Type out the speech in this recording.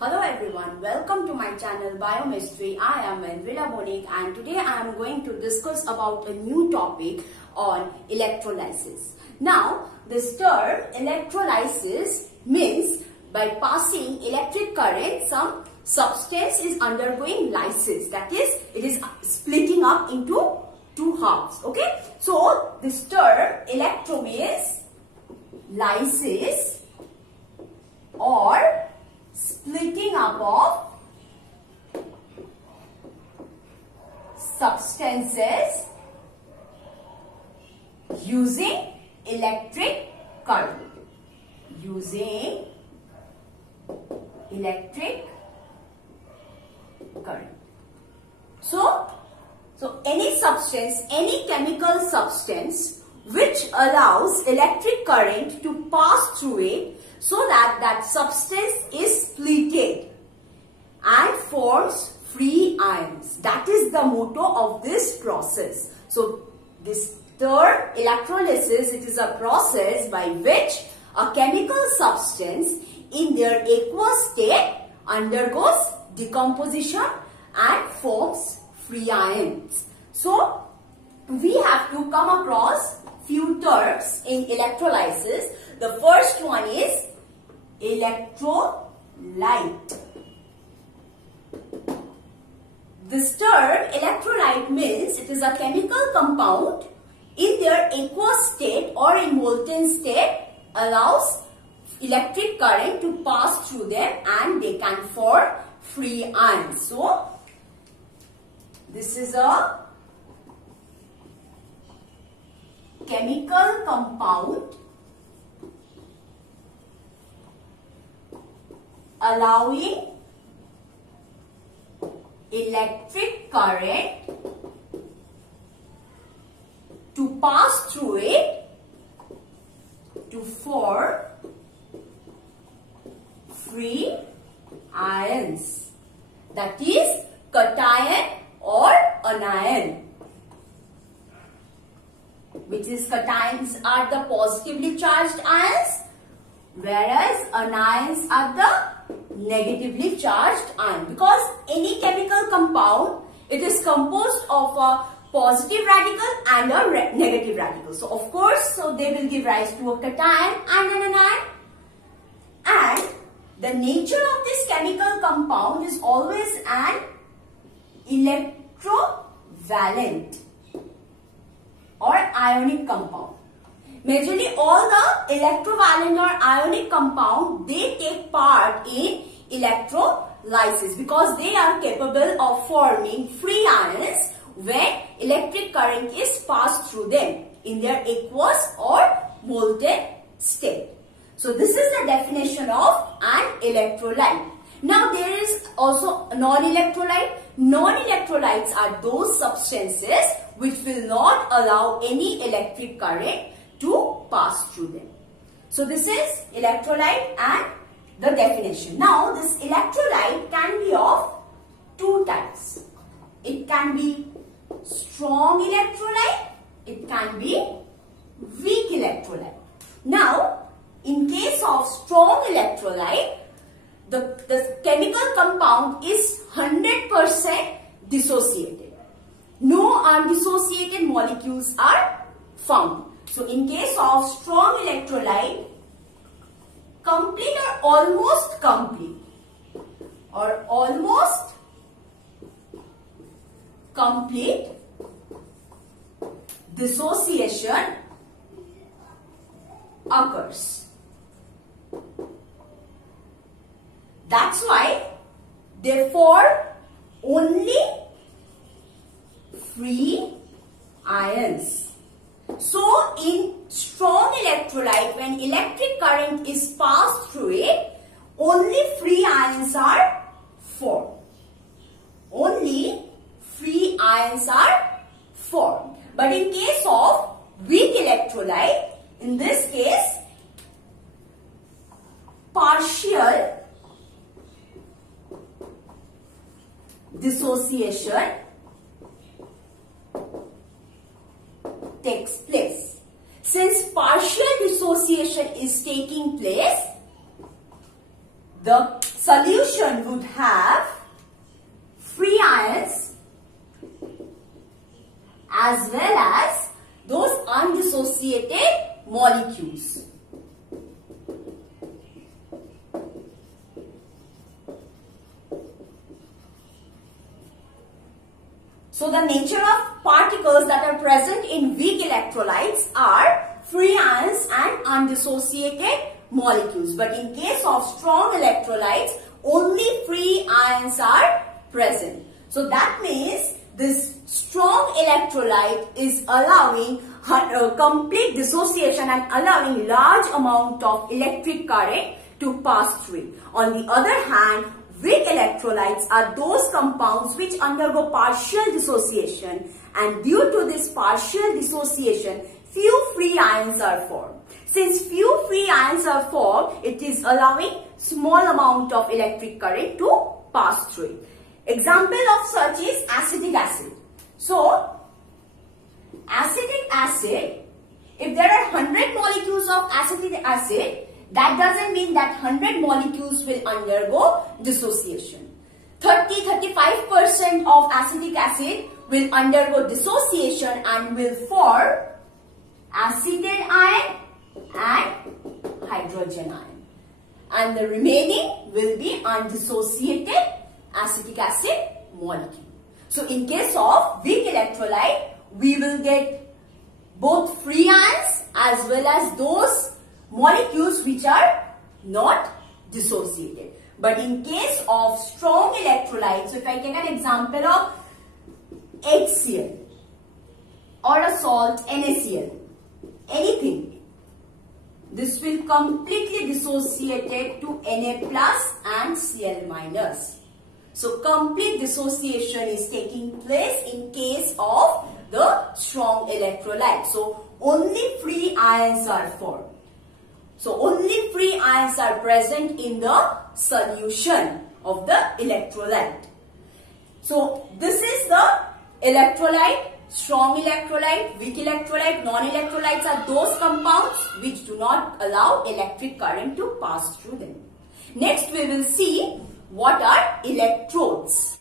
Hello everyone, welcome to my channel Biomystery. I am Enrila Bonik and today I am going to discuss about a new topic on electrolysis. Now, this term electrolysis means by passing electric current, some substance is undergoing lysis. That is, it is splitting up into two halves. Okay, so this term electro means lysis or splitting up of substances using electric current. Using electric current. So any substance, any chemical substance which allows electric current to pass through it so that that substance is splitted and forms free ions. That is the motto of this process. So this term electrolysis, it is a process by which a chemical substance in their aqueous state undergoes decomposition and forms free ions. So we have to come across few terms in electrolysis. The first one is electrolyte. This term electrolyte means it is a chemical compound in their aqueous state or in molten state allows electric current to pass through them and they can form free ions. So this is a chemical compound allowing electric current to pass through it to form free ions, that is cation or anion, which is cations are the positively charged ions whereas anions are the negatively charged ion. Because any chemical compound, it is composed of a positive radical and a negative radical. So of course, they will give rise to a cation and an anion. And the nature of this chemical compound is always an electrovalent or ionic compound. Majorly all the electrovalent or ionic compound, they take part in electrolysis because they are capable of forming free ions when electric current is passed through them in their aqueous or molten state. So this is the definition of an electrolyte. Now there is also non-electrolyte. Non-electrolytes are those substances which will not allow any electric current to pass through them. So this is electrolyte and the definition. Now this electrolyte can be of two types. It can be strong electrolyte, it can be weak electrolyte. Now in case of strong electrolyte, the chemical compound is 100% dissociated. No undissociated molecules are found. So in case of strong electrolyte, complete or almost complete dissociation occurs. That's why they form only free ions. So in strong electrolyte, when electric current is passed through it, only free ions are formed. Only free ions are formed. But in case of weak electrolyte, in this case, partial dissociation takes place. Since partial dissociation is taking place, the solution would have free ions as well as those undissociated molecules. So the nature of particles that are present in weak electrolytes are free ions and undissociated molecules. But in case of strong electrolytes, only free ions are present. So that means this strong electrolyte is allowing complete dissociation and allowing large amount of electric current to pass through. On the other hand, weak electrolytes are those compounds which undergo partial dissociation, and due to this partial dissociation, few free ions are formed. Since few free ions are formed, it is allowing small amount of electric current to pass through. Example of such is acetic acid. So, acetic acid, if there are 100 molecules of acetic acid, that doesn't mean that 100 molecules will undergo dissociation. 30-35% of acetic acid will undergo dissociation and will form acetate ion and hydrogen ion. And the remaining will be undissociated acetic acid molecule. So in case of weak electrolyte, we will get both free ions as well as those molecules which are not dissociated. But in case of strong electrolytes, so if I take an example of HCl or a salt NaCl, anything, this will completely dissociated to Na plus and Cl minus. So complete dissociation is taking place in case of the strong electrolyte. So only free ions are formed. So only free ions are present in the solution of the electrolyte. So this is the electrolyte, strong electrolyte, weak electrolyte. Non-electrolytes are those compounds which do not allow electric current to pass through them. Next we will see what are electrodes.